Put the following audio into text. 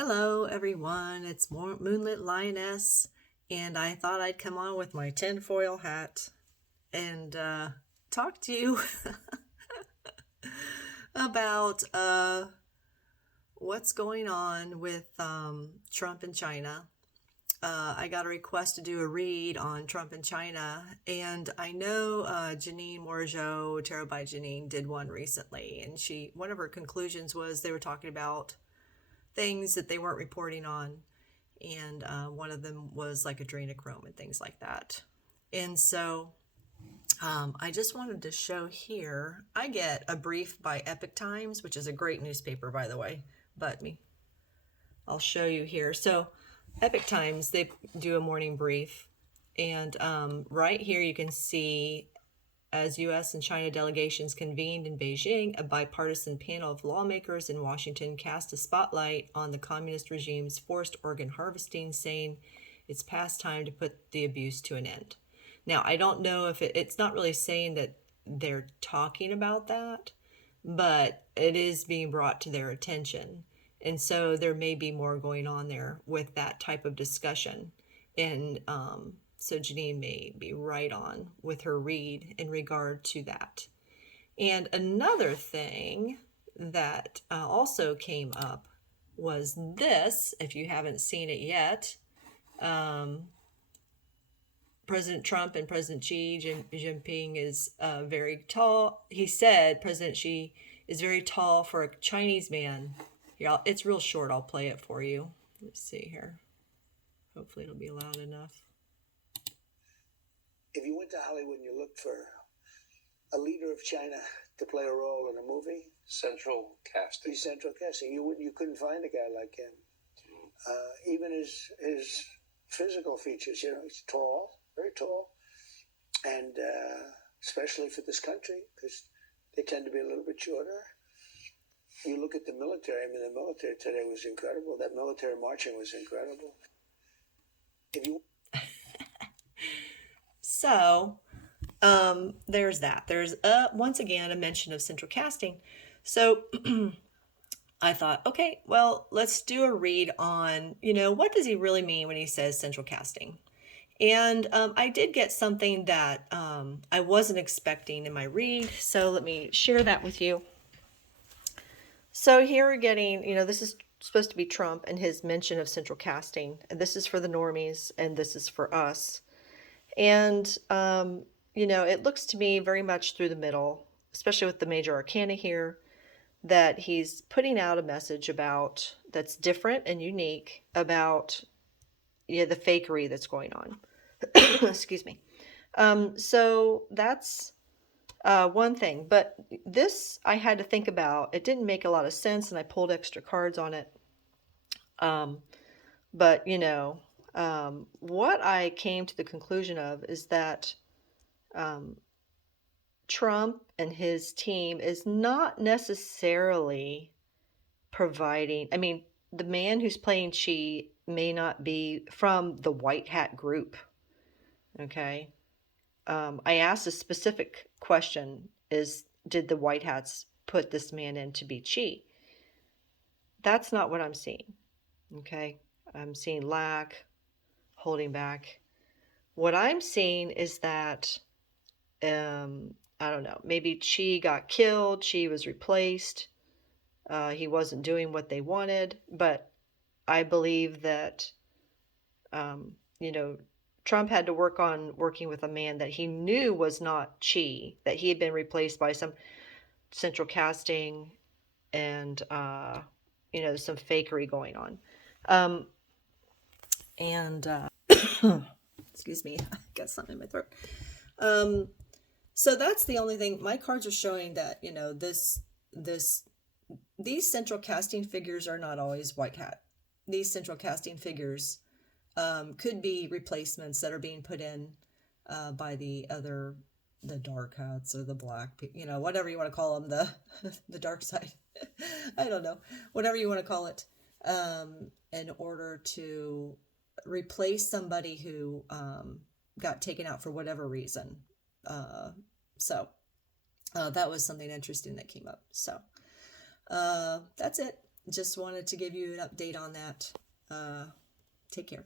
Hello, everyone. It's Moonlit Lioness, and I thought I'd come on with my tinfoil hat and talk to you about what's going on with Trump and China. I got a request to do a read on Trump and China, and I know Janine Morgeau, Tarot by Janine, did one recently, and one of her conclusions was they were talking about things that they weren't reporting on, and one of them was like adrenochrome and things like that. And so I just wanted to show here. I get a brief by Epoch Times, which is a great newspaper, by the way. But I'll show you here. So Epoch Times, they do a morning brief, and right here you can see, as U.S. and China delegations convened in Beijing, a bipartisan panel of lawmakers in Washington cast a spotlight on the communist regime's forced organ harvesting, saying it's past time to put the abuse to an end. Now, I don't know if it's not really saying that they're talking about that, but it is being brought to their attention. And so there may be more going on there with that type of discussion. And so Janine may be right on with her read in regard to that. And another thing that also came up was this, if you haven't seen it yet. President Trump and President Xi Jinping is very tall. He said President Xi is very tall for a Chinese man. Here, it's real short. I'll play it for you. Let's see here. Hopefully it'll be loud enough. If you went to Hollywood and you looked for a leader of China to play a role in a movie, central casting, you couldn't find a guy like him. Even his physical features, he's tall, very tall, and especially for this country, because they tend to be a little bit shorter. You look at the military. I mean, the military today was incredible. That military marching was incredible. So, there's that. There's once again a mention of central casting. So I thought, okay, well, let's do a read on, what does he really mean when he says central casting? And I did get something that I wasn't expecting in my read. So let me share that with you. So here we're getting, this is supposed to be Trump and his mention of central casting. And this is for the normies and this is for us. And, it looks to me very much through the middle, especially with the major arcana here, that he's putting out a message about that's different and unique about the fakery that's going on. Excuse me. So that's one thing. But this I had to think about. It didn't make a lot of sense, and I pulled extra cards on it. But, what I came to the conclusion of is that Trump and his team is not necessarily providing. I mean, the man who's playing Xi may not be from the White Hat group. Okay. I asked a specific question: did the White Hats put this man in to be Xi? That's not what I'm seeing. Okay. I'm seeing lack, holding back. What I'm seeing is that, I don't know, maybe Xi got killed, Xi was replaced, he wasn't doing what they wanted, but I believe that, Trump had to work on working with a man that he knew was not Xi, that he had been replaced by some central casting and, some fakery going on. Excuse me, I got something in my throat. So that's the only thing. My cards are showing that, these central casting figures are not always White Hat. These central casting figures could be replacements that are being put in by the dark hats or the black, whatever you want to call them, the dark side. I don't know, whatever you want to call it, in order to replace somebody who got taken out for whatever reason. That was something interesting that came up. So that's it. just wanted to give you an update on that. Take care.